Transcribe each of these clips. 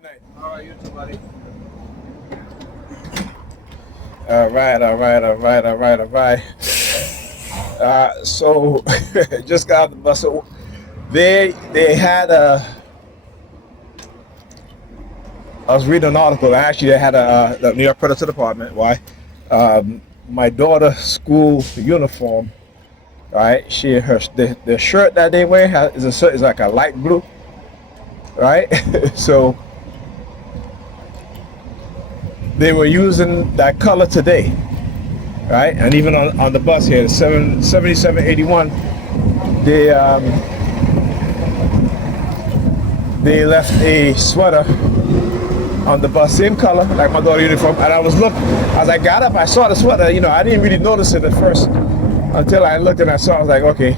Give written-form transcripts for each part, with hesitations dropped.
Good night. How are you too, buddy? All right, all right, all right, all right, all right. So just got off the bus. So they had a. I was reading an article. Actually, they had the New York Predator Department. Why? My daughter's school uniform. Right, the shirt that they wear is like a light blue. Right, so they were using that color today. Right, and even on the bus here, the 7781, they they left a sweater on the bus, same color like my daughter's uniform. And I was looking, as I got up, I saw the sweater. I didn't really notice it at first until I looked and I saw. I was like, okay.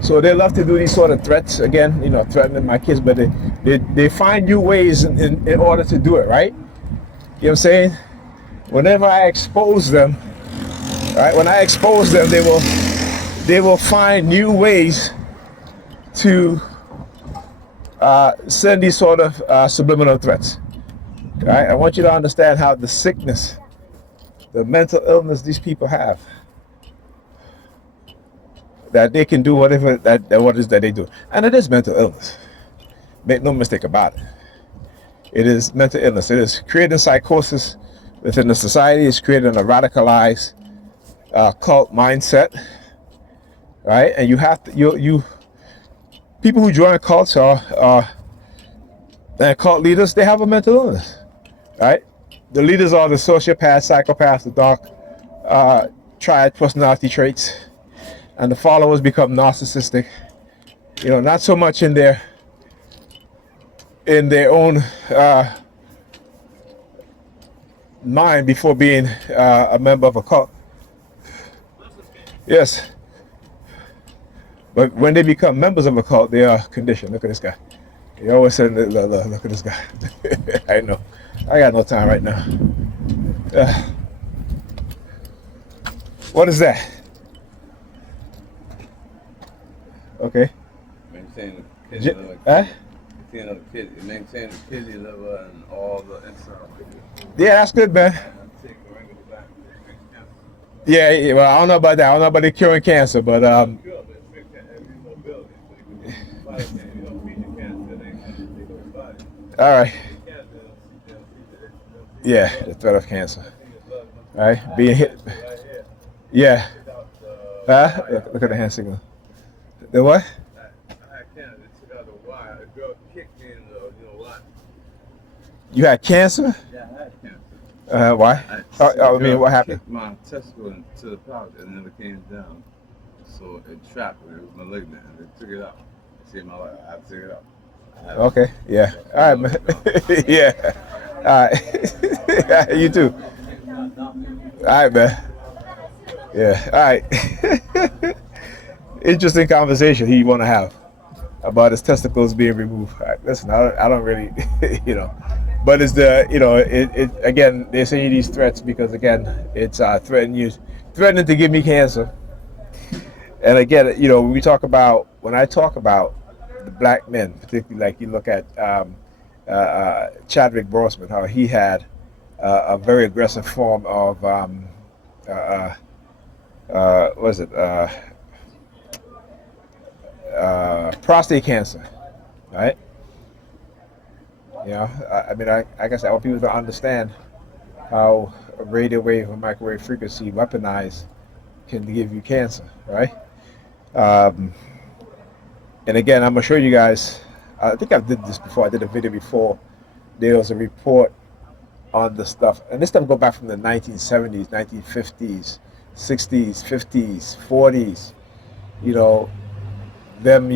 So they love to do these sort of threats again, threatening my kids, but they find new ways in order to do it, right? You know what I'm saying? Whenever I expose them, right? When I expose them, they will find new ways to send these sort of subliminal threats. Right? I want you to understand how the sickness, the mental illness these people have, that they can do whatever what it is that they do, and it is mental illness. Make no mistake about it. It is mental illness. It is creating psychosis within the society. It's creating a radicalized cult mindset, right? And you have to you people who join cults are and cult leaders. They have a mental illness, right? The leaders are the sociopaths, psychopaths, the dark triad personality traits, and the followers become narcissistic. Not so much in their own mind before being a member of a cult. Yes, but when they become members of a cult, they are conditioned. Look at this guy. He always said, "Look at this guy." I know. I got no time right now. Uh, what is that? Okay. Maintain the J- kidney liver, huh? maintain the kidney liver and all the inside. Yeah, that's good, man. Take a regular back. Yeah, yeah, well, I don't know about that. I don't know about the curing cancer, but Good, but it's fixed every mobility. So you can body cancer. You don't feed your cancer, they ain't gonna take over the body. all right. Cancer, they'll see Yeah, the the threat of cancer. I think it's love. All right, being hit. Right here. Yeah. Without Huh? Look at the hand signal. The what? I had cancer. They took out the wire. A girl kicked me in the, what? You had cancer? Yeah, I had cancer. Why? I mean, what happened? Kicked my testicle into the pouch and never came down. So it trapped it. It was malignant, and they took it out. See my life. I had to take it out. Okay. Yeah. All right, man. Yeah. All right. You too. All right, man. Yeah. All right. Interesting conversation he want to have about his testicles being removed. All right, listen, I don't really, but it's it again. They're saying these threats because again, it's threatening to give me cancer. And again, when I talk about the black men, particularly like you look at Chadwick Boseman, how he had a very aggressive form of uh, what is it? Prostate cancer, right? I mean, like I said, I want people to understand how a radio wave or microwave frequency weaponized can give you cancer, right? Um, and again, I'm gonna show you guys. I think I did this before. I did a video before. There was a report on the stuff, and this stuff go back from the 1970s, 1950s, 60s, 50s, 40s. You know, them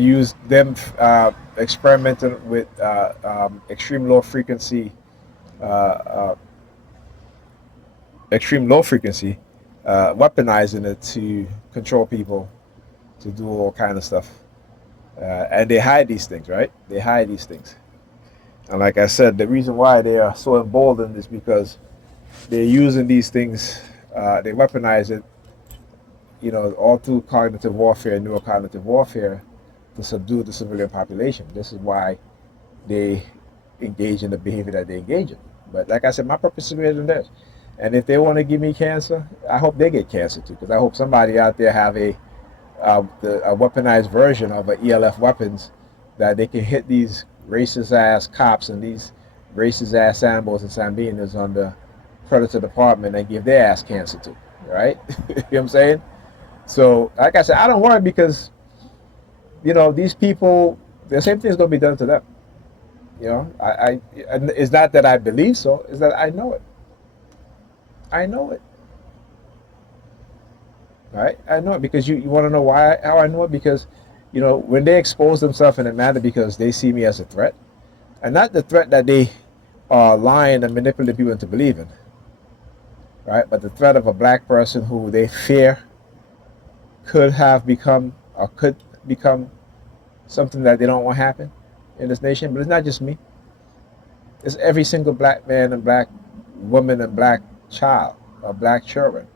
experimenting with extreme low frequency, uh, uh, weaponizing it to control people, to do all kind of stuff, and they hide these things, right? They hide these things, and like I said, the reason why they are so emboldened is because they're using these things. They weaponize it, all through cognitive warfare, neurocognitive warfare, to subdue the civilian population. This is why they, engage in the behavior that they engage in. But like I said, my purpose is greater than theirs. And if they want to give me cancer, I hope they get cancer too, because I hope somebody out there have a weaponized version of a ELF weapons that they can hit these racist ass cops and these racist ass animals and Sambinas on the predator department and give their ass cancer too, right? You know what I'm saying? So, like I said, I don't worry because, these people, the same thing is going to be done to them. It's not that I believe so, it's that I know it. I know it. Right? I know it because you want to know how I know it? Because, when they expose themselves in a manner because they see me as a threat, and not the threat that they are lying and manipulating people into believing, right? But the threat of a black person who they fear could become something that they don't want to happen in this nation. But it's not just me. It's every single black man and black woman and black child or black children.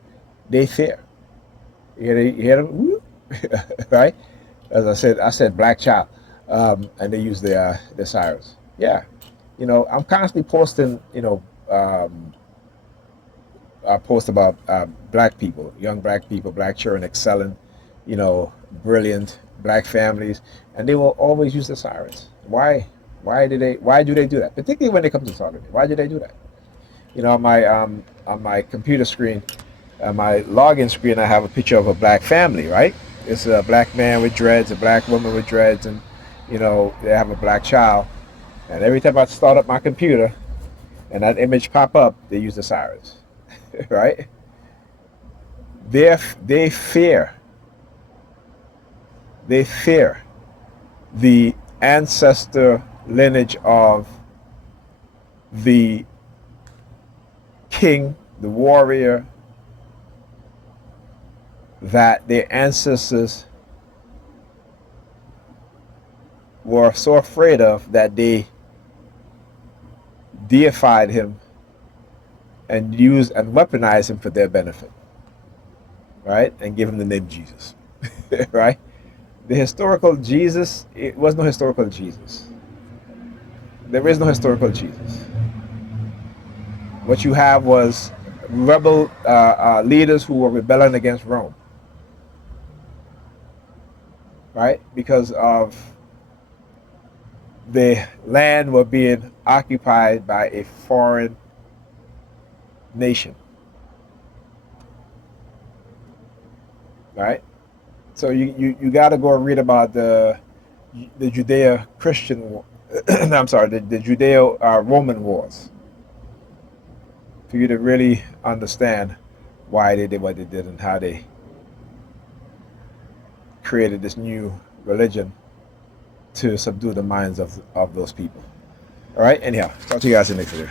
They fear. You hear them? Right? As I said black child, and they use the sirens. Yeah, I'm constantly posting. I post about black people, young black people, black children excelling, brilliant black families, and they will always use the sirens. Why? Why do they do that? Particularly when it comes to talking. Why do they do that? On my computer screen, my login screen, I have a picture of a black family. Right? It's a black man with dreads, a black woman with dreads, and they have a black child. And every time I start up my computer, and that image pop up, they use the sirens. Right? They fear the ancestor lineage of the king, the warrior that their ancestors were so afraid of that they deified him and used and weaponized him for their benefit, right? And give him the name Jesus, right? The historical Jesus, it was no historical Jesus. There is no historical Jesus. What you have was rebel leaders who were rebelling against Rome, right? Because of the land were being occupied by a foreign nation, right? So you got to go and read about the Judeo-Christian, I'm sorry, the Judeo-Roman wars, for you to really understand why they did what they did and how they created this new religion to subdue the minds of those people. All right, anyhow, talk to you guys in the next video.